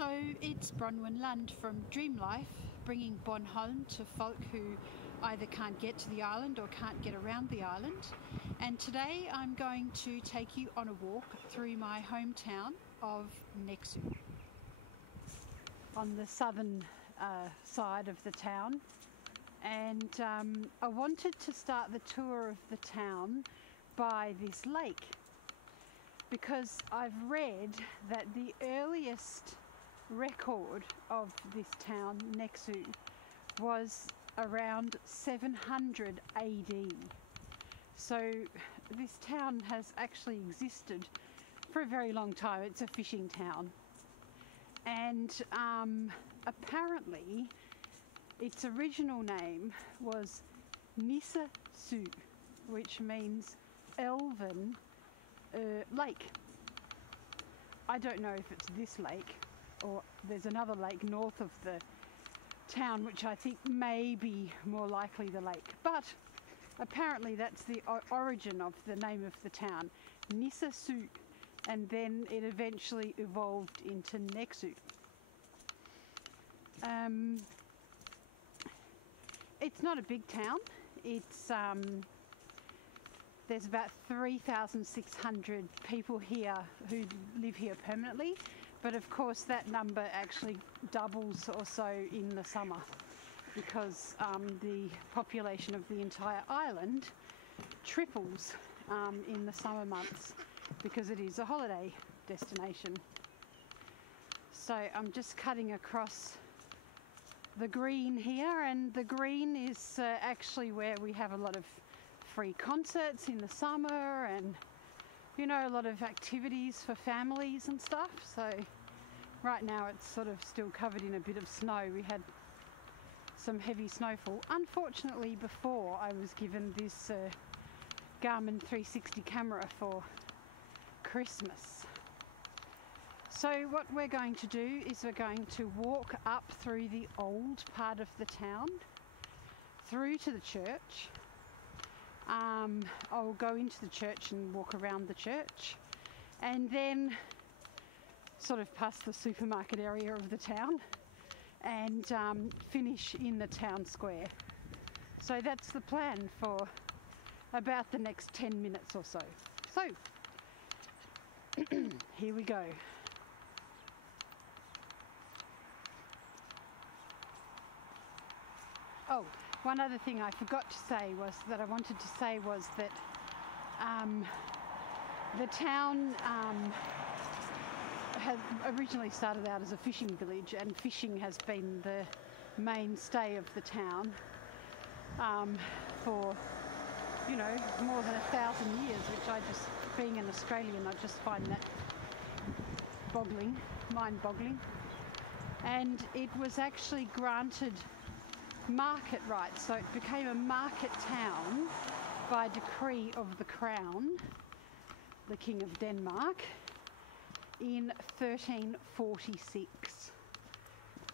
Hello, it's Bronwyn Lund from DreamLife, bringing Bornholm to folk who either can't get to the island or can't get around the island. And today I'm going to take you on a walk through my hometown of Nexø, on the southern side of the town. And I wanted to start the tour of the town by this lake, because I've read that the earliest record of this town, Nexø, was around 700 AD. So this town has actually existed for a very long time. It's a fishing town. And apparently its original name was Nexø, which means elven lake. I don't know if it's this lake or there's another lake north of the town which I think may be more likely the lake, but apparently that's the origin of the name of the town, Nexø, and then it eventually evolved into Nexø. It's not a big town. It's there's about 3,600 people here who live here permanently, but of course that number actually doubles or so in the summer, because the population of the entire island triples in the summer months, because it is a holiday destination. So I'm just cutting across the green here, and the green is actually where we have a lot of free concerts in the summer, and you know, a lot of activities for families and stuff. So right now it's sort of still covered in a bit of snow. We had some heavy snowfall. Unfortunately, before I was given this Garmin 360 camera for Christmas. So what we're going to do is we're going to walk up through the old part of the town, through to the church. I'll go into the church and walk around the church, and then sort of past the supermarket area of the town, and finish in the town square. So that's the plan for about the next 10 minutes or so. So here we go. Oh, one other thing I forgot to say was that the town had originally started out as a fishing village, and fishing has been the mainstay of the town for, you know, more than 1,000 years, which I just, being an Australian, I just find that mind-boggling. And it was actually granted market rights, so it became a market town by decree of the Crown, the King of Denmark, in 1346.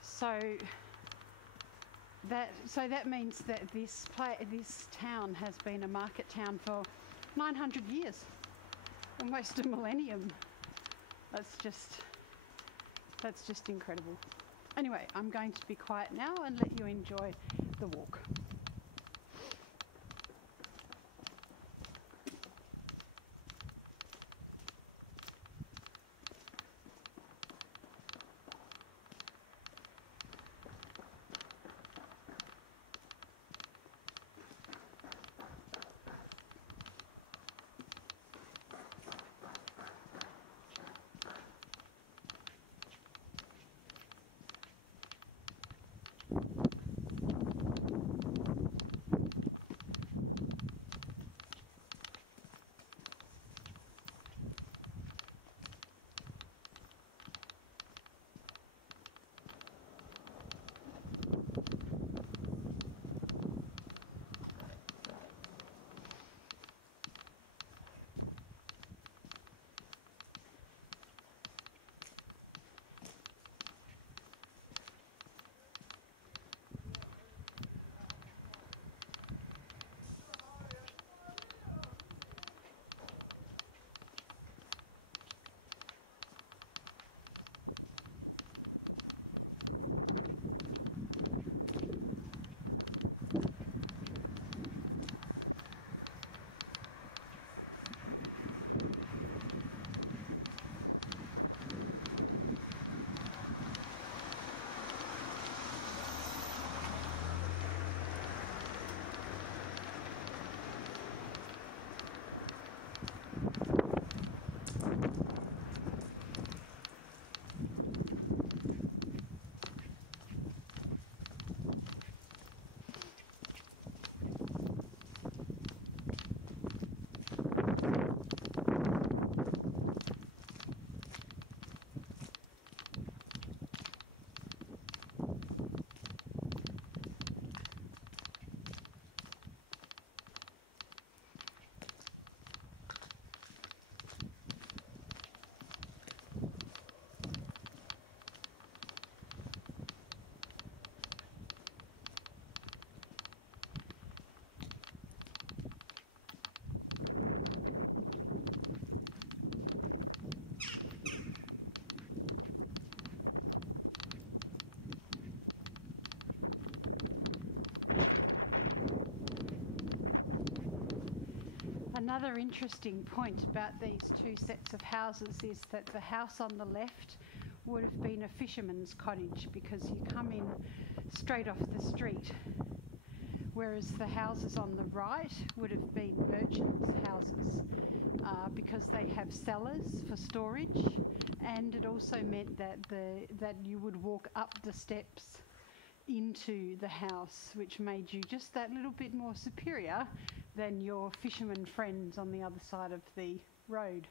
So that means that this town has been a market town for 900 years, almost a millennium. That's just incredible. Anyway, I'm going to be quiet now and let you enjoy the walk. Another interesting point about these two sets of houses is that the house on the left would have been a fisherman's cottage because you come in straight off the street, whereas the houses on the right would have been merchants' houses because they have cellars for storage, and it also meant that you would walk up the steps into the house, which made you just that little bit more superior than your fisherman friends on the other side of the road.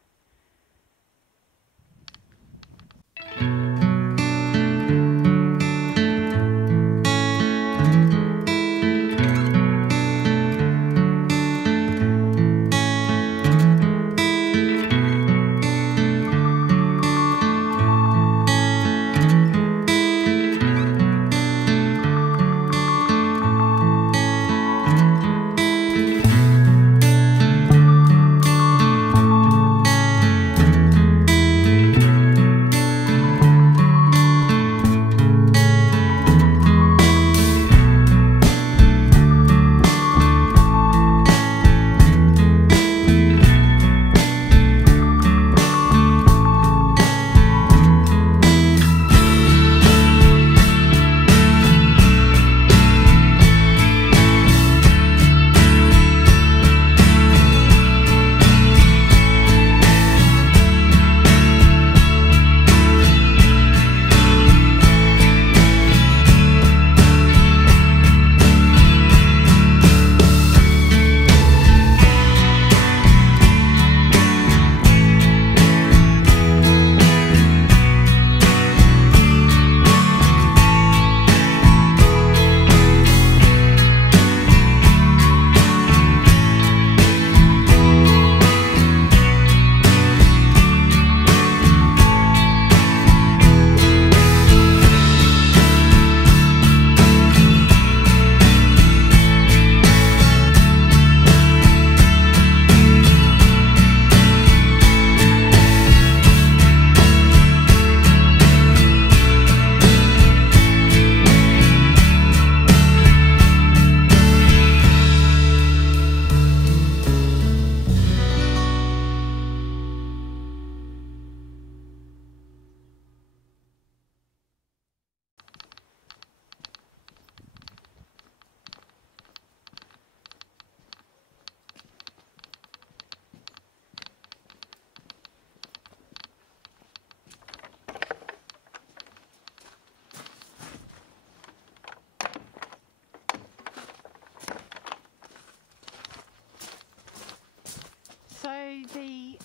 So the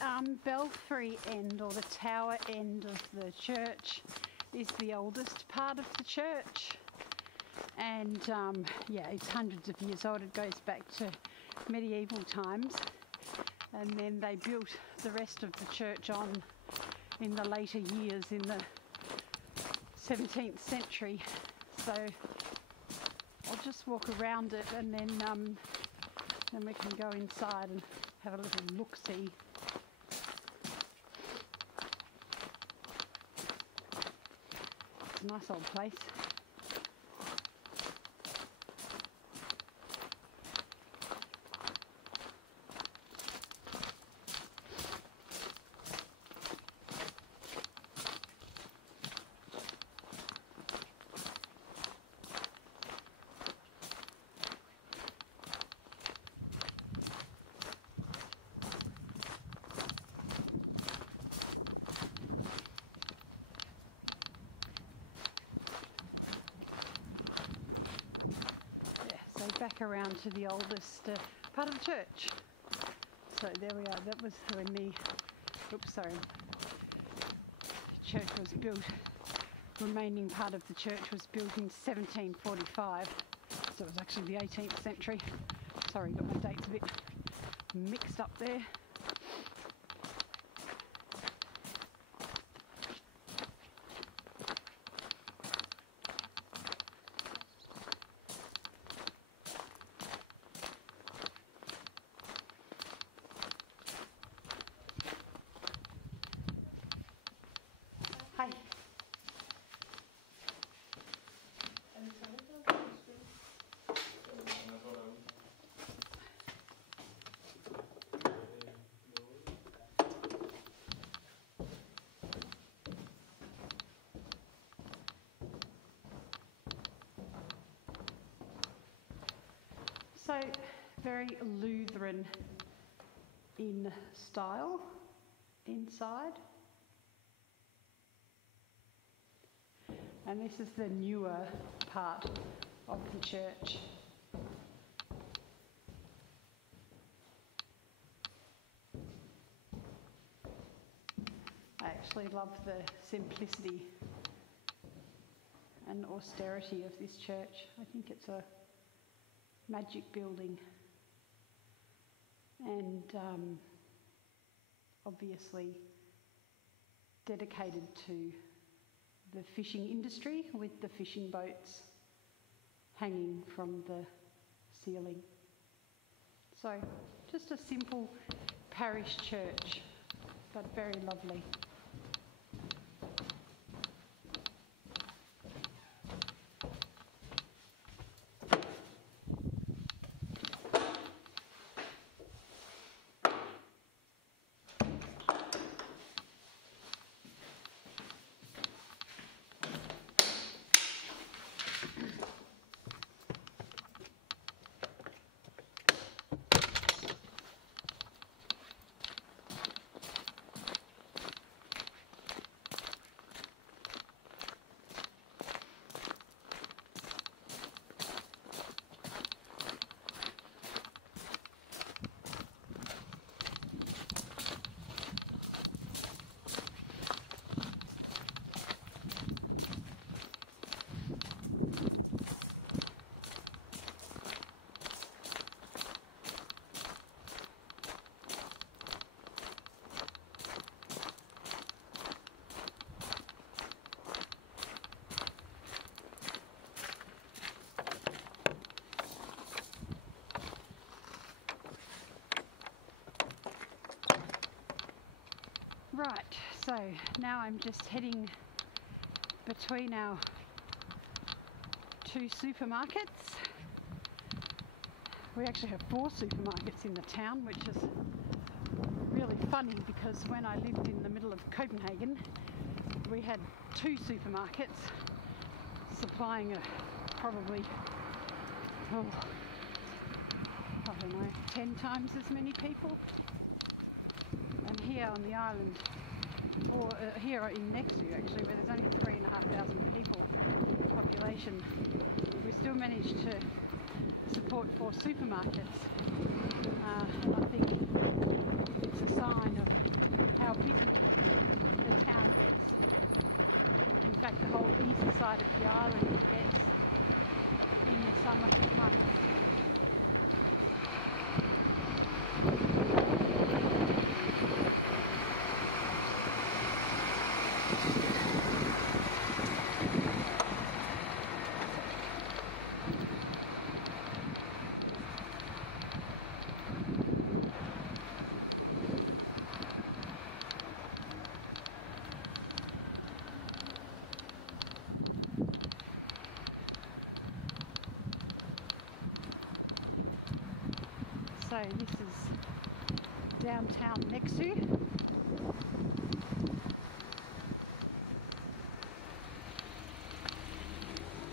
belfry end, or the tower end of the church, is the oldest part of the church, and yeah, it's hundreds of years old. It goes back to medieval times, and then they built the rest of the church on in the later years in the 17th century. So I'll just walk around it, and then we can go inside and have a little look-see. It's a nice old place. back around to the oldest part of the church. So there we are. That was when the church was built. Remaining part of the church was built in 1745. So it was actually the 18th century. Sorry, got my dates a bit mixed up there. Hi. So, very Lutheran in style inside. And this is the newer part of the church. I actually love the simplicity and austerity of this church. I think it's a magic building, and obviously dedicated to the fishing industry, with the fishing boats hanging from the ceiling. So just a simple parish church, but very lovely. Right, so now I'm just heading between our two supermarkets. We actually have 4 supermarkets in the town, which is really funny because when I lived in the middle of Copenhagen, we had 2 supermarkets supplying probably, I don't know, 10 times as many people. And here on the island, or here in Nexø actually, where there's only 3,500 people population, we still managed to support 4 supermarkets. And I think it's a sign of how busy the town gets. In fact, the whole east side of the island gets in the summer months. So this is downtown Nexø.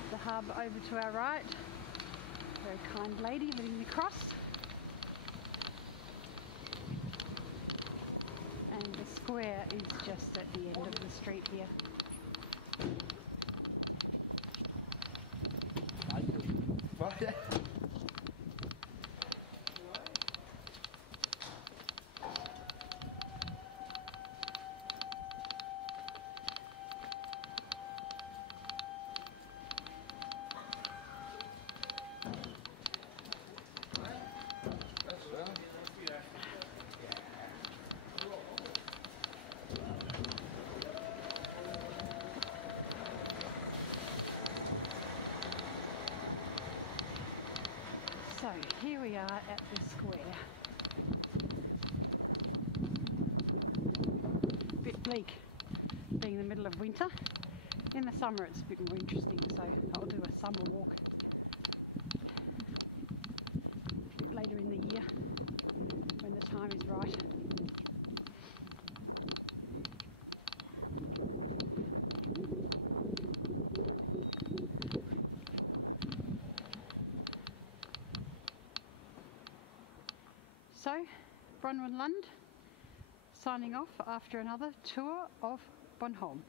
The harbour over to our right. Very kind lady letting me cross. And the square is just at the end of the street here. are at the square. A bit bleak being in the middle of winter. In the summer it's a bit more interesting, so I'll do a summer walk a bit later in the year when the time is right. So, Bronwyn Lund signing off after another tour of Bornholm.